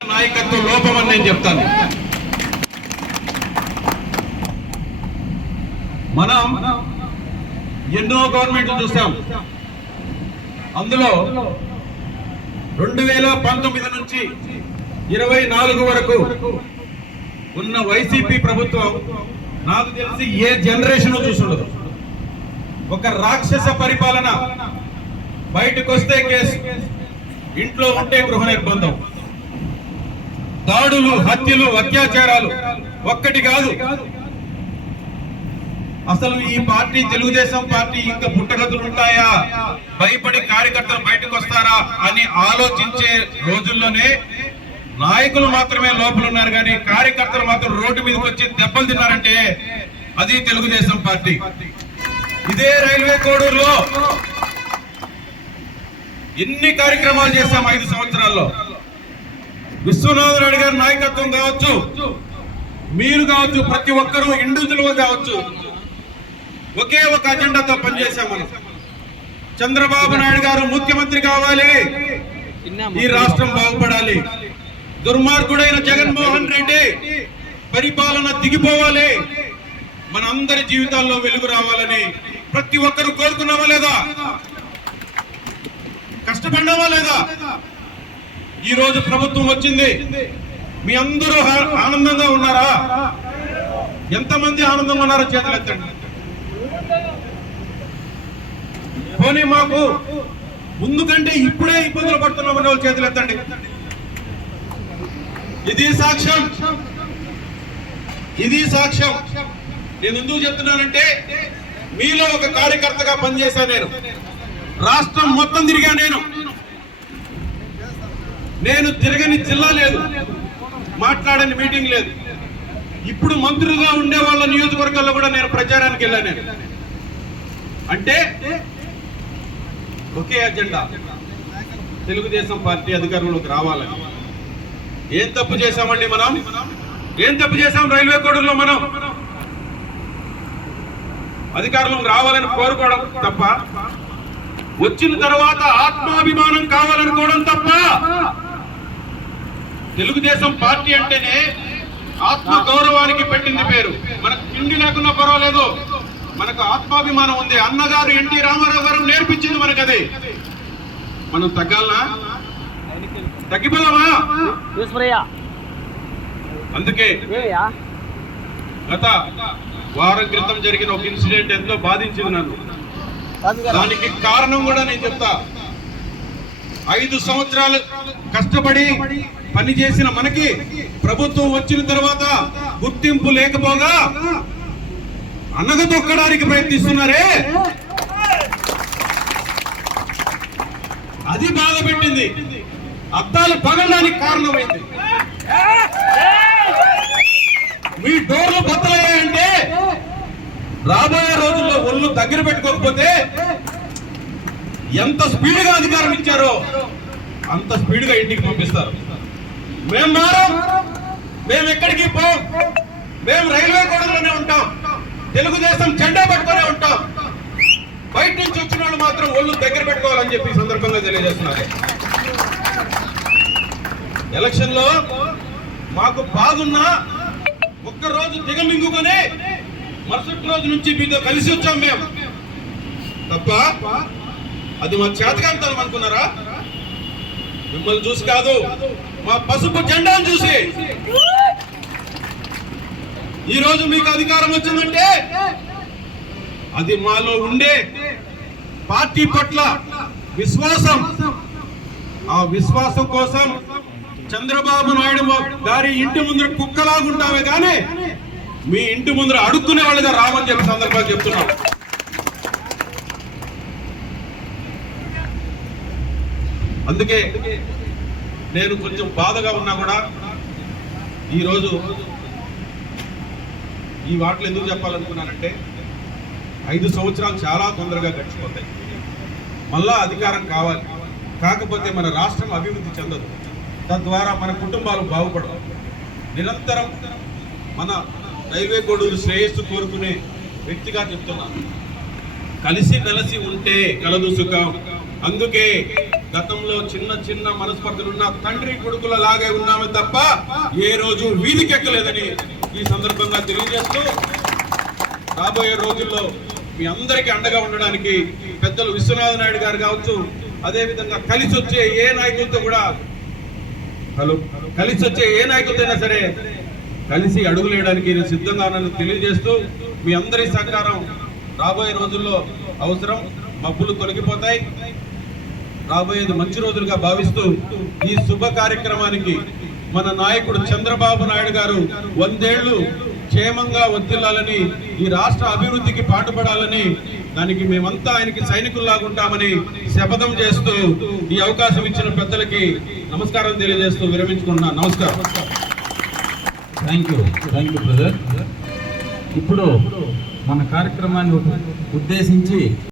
నాయకత్వ లోపం అని నేను చెప్తాను. మనం ఎన్నో గవర్నమెంట్లు చూసాం. అందులో 2019 నుంచి 24 వరకు ఉన్న వైసీపీ ప్రభుత్వం నాకు తెలిసి ఏ జనరేషన్ చూసుండదు. ఒక రాక్షస పరిపాలన. బయటకు వస్తే కేసు, ఇంట్లో ఉంటే గృహ నిర్బంధం, దాడులు, హత్యలు, అత్యాచారాలు ఒక్కటి కాదు. అసలు ఈ పార్టీ, తెలుగుదేశం పార్టీ ఇంకా పుట్టగతులు ఉంటాయా, భయపడి కార్యకర్తలు బయటకు వస్తారా అని ఆలోచించే రోజుల్లోనే నాయకులు మాత్రమే లోపల ఉన్నారు, కానీ కార్యకర్తలు మాత్రం రోడ్డు మీదకి వచ్చి దెబ్బలు తిన్నారంటే అది తెలుగుదేశం పార్టీ. ఇదే రైల్వే కోడూరులో ఎన్ని కార్యక్రమాలు చేశాం 5 సంవత్సరాల్లో. విశ్వనాథ్ రెడ్డి గారి నాయకత్వం కావచ్చు, మీరు కావచ్చు, ప్రతి ఒక్కరూ ఇండివిజువల్ కావచ్చు, ఒకే ఒక అజెండాతో పనిచేశాం మనం. చంద్రబాబు నాయుడు గారు ముఖ్యమంత్రి కావాలి, ఈ రాష్ట్రం బాగుపడాలి, దుర్మార్గుడైన జగన్మోహన్ రెడ్డి పరిపాలన దిగిపోవాలి, మనందరి జీవితాల్లో వెలుగు రావాలని ప్రతి ఒక్కరూ కోరుకున్నావా లేదా? కష్టపడ్డావా లేదా? ఈ రోజు ప్రభుత్వం వచ్చింది, మీ అందరూ ఆనందంగా ఉన్నారా? ఎంతమంది ఆనందంగా ఉన్నారో చేతులు ఎత్తండి. పోనీ మాకు ముందు కంటే ఇప్పుడే ఇబ్బందులు పడుతున్నామని వాళ్ళు చేతులు ఎత్తండి. ఇది సాక్ష్యం, ఇది సాక్ష్యం. నేను ఎందుకు చెప్తున్నానంటే, మీలో ఒక కార్యకర్తగా పనిచేశాను నేను. రాష్ట్రం మొత్తం తిరిగా నేను తిరగని జిల్లా లేదు, మాట్లాడని మీటింగ్ లేదు. ఇప్పుడు మంత్రులుగా ఉండే వాళ్ళ నియోజకవర్గాల్లో కూడా నేను ప్రచారానికి వెళ్ళాను. అంటే ఒకే అజెండా, తెలుగుదేశం పార్టీ అధికారంలోకి రావాలని. ఏం తప్పు చేశామండి మనం? ఏం తప్పు చేశాం? రైల్వే కోడూరులో మనం అధికారంలోకి రావాలని కోరుకోవడం తప్ప, వచ్చిన తర్వాత ఆత్మాభిమానం కావాలనుకోవడం తప్ప. తెలుగుదేశం పార్టీ అంటేనే ఆత్మ గౌరవానికి పెట్టింది పేరు. మనకు తిండి లేకున్నా పర్వాలేదు, మనకు ఆత్మాభిమానం ఉంది. అన్నగారు ఎన్టీ రామారావు గారు నేర్పించింది మనకు. అది మనం తగ్గాలనా? తగ్గిపోదామా? అందుకే గత వారం క్రితం జరిగిన ఒక ఇన్సిడెంట్ ఎంతో బాధించింది నన్ను. దానికి కారణం కూడా నేను చెప్తా. 5 సంవత్సరాలు కష్టపడి పనిచేసిన మనకి ప్రభుత్వం వచ్చిన తర్వాత గుర్తింపు లేకపోగా అనగదొక్కడానికి ప్రయత్నిస్తున్నారే, అది బాధ పెట్టింది. అద్దాలు పగలడానికి కారణమైంది. మీ డోర్లు బద్దలయ్యాయంటే రాబోయే రోజుల్లో ఒళ్ళు దగ్గర పెట్టుకోకపోతే ఎంత స్పీడ్గా అధికారం ఇచ్చారో అంత స్పీడ్గా ఇంటికి పంపిస్తారు. మేము మారం, మేము ఎక్కడికి పోం, మేము రైల్వే కోడూరులోనే ఉంటాం, తెలుగుదేశం జెండా పట్టుకునే ఉంటాం. బయట నుంచి వచ్చిన వాళ్ళు మాత్రం ఒళ్ళు దగ్గర పెట్టుకోవాలని చెప్పి సందర్భంగా తెలియజేస్తున్నారు. ఎలక్షన్ లో మాకు బాగున్నా ఒక్కరోజు దిగమింగుకొని మరుసటి రోజు నుంచి మీతో కలిసి వచ్చాం మేము తప్ప, అది మా చేతకాంతనం అనుకున్నారా? మిమ్మల్ని చూసి కాదు, మా పసుపు జెండాను చూసి. ఈ రోజు మీకు అధికారం వచ్చిందంటే అది మాలో ఉండే పార్టీ పట్ల విశ్వాసం. ఆ విశ్వాసం కోసం చంద్రబాబు నాయుడు గారి ఇంటి ముందర కుక్కలాగుంటామే కానీ మీ ఇంటి ముందర అడుక్కునే వాళ్ళుగా రామని చెప్పి సందర్భంగా చెప్తున్నాం. అందుకే నేను కొంచెం బాధగా ఉన్నా కూడా ఈరోజు ఈ వాటిలో ఎందుకు చెప్పాలనుకున్నానంటే, 5 సంవత్సరాలు చాలా తొందరగా గడిచిపోతాయి. మళ్ళా అధికారం కావాలి, కాకపోతే మన రాష్ట్రం అభివృద్ధి చెందదు, తద్వారా మన కుటుంబాలు బాగుపడవు. నిరంతరం మన రైల్వే కోడూరు శ్రేయస్సు కోరుకునే వ్యక్తిగా చెప్తున్నాను, కలిసి మెలిసి ఉంటే కలదు సుఖం. అందుకే గతంలో చిన్న చిన్న మనస్పర్ధలున్న తండ్రి కొడుకుల లాగే ఉన్నామే తప్ప ఏ రోజు వీధికి ఎక్కలేదని ఈ సందర్భంగా తెలియజేస్తూ రాబోయే రోజుల్లో మీ అందరికీ అండగా ఉండడానికి పెద్దలు విశ్వనాథ నాయుడు గారు కావచ్చు, అదేవిధంగా కలిసి వచ్చే ఏ నాయకులతో కూడా కలిసి వచ్చే ఏ నాయకులతో అయినా సరే కలిసి అడుగులేయడానికి నేను సిద్ధంగా ఉన్నానని తెలియజేస్తూ మీ అందరి సహకారం రాబోయే రోజుల్లో అవసరం. మబ్బులు తొలగిపోతాయి, రాబోయేది మంచి రోజులుగా భావిస్తూ ఈ శుభ కార్యక్రమానికి మన నాయకుడు చంద్రబాబు నాయుడు గారు 100 ఏళ్లు క్షేమంగా వర్ధిల్లాలని, ఈ రాష్ట్ర అభివృద్ధికి పాటుపడాలని, దానికి మేమంతా ఆయనకి సైనికుల్లాగా ఉంటామని శపథం చేస్తూ ఈ అవకాశం ఇచ్చిన పెద్దలకి నమస్కారం తెలియజేస్తూ విరమించుకుంటున్నాను. నమస్కారం. Thank you brother. ఇప్పుడు మన కార్యక్రమాన్ని ఉద్దేశించి